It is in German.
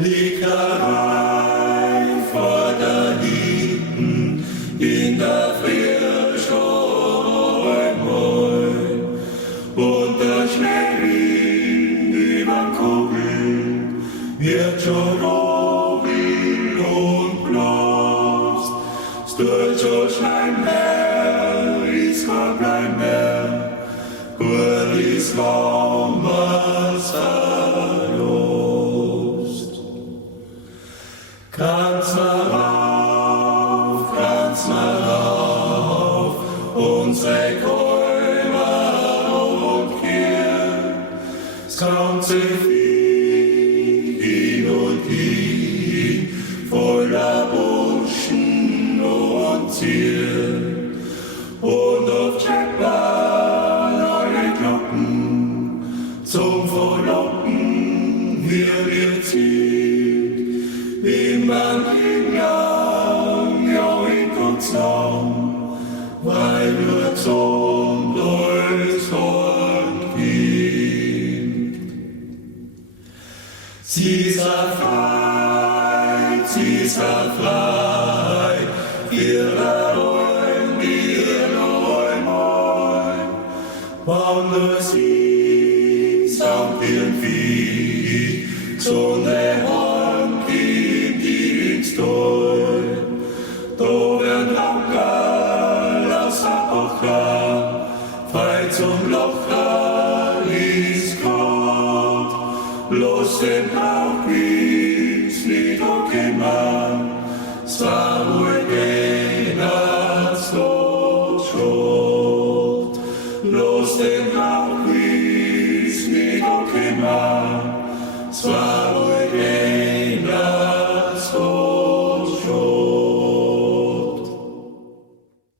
Liegt allein vor der Hinten in der Frische Moin. Und der Schnee über Kugeln wird schon oben und bloß. Stört schon Schleim her, ist kein mehr, und ist kaum was verlost. Kranz mal rauf, unsere Käumer und Kirn. Es kommt zu viel hin und hin, voller Buschen und Ziel. Und auf Tschepper neue Glocken zum Verlocken wird ihr Ziel. Wie man hingang, ja in Kurzlaum, weil nur zum Deutschland geht. Sie sei frei, ihre Räume, wann nur sie samt ihren Vieh zu der Hand in Dienst durch. Da wird locker, aus Apocha, frei zum Locher ist Gott. Los den Hauchwitz nicht okimmer, zwar ruhig als dort schott. Los den Hauchwitz nicht okimmer, zwar ruhig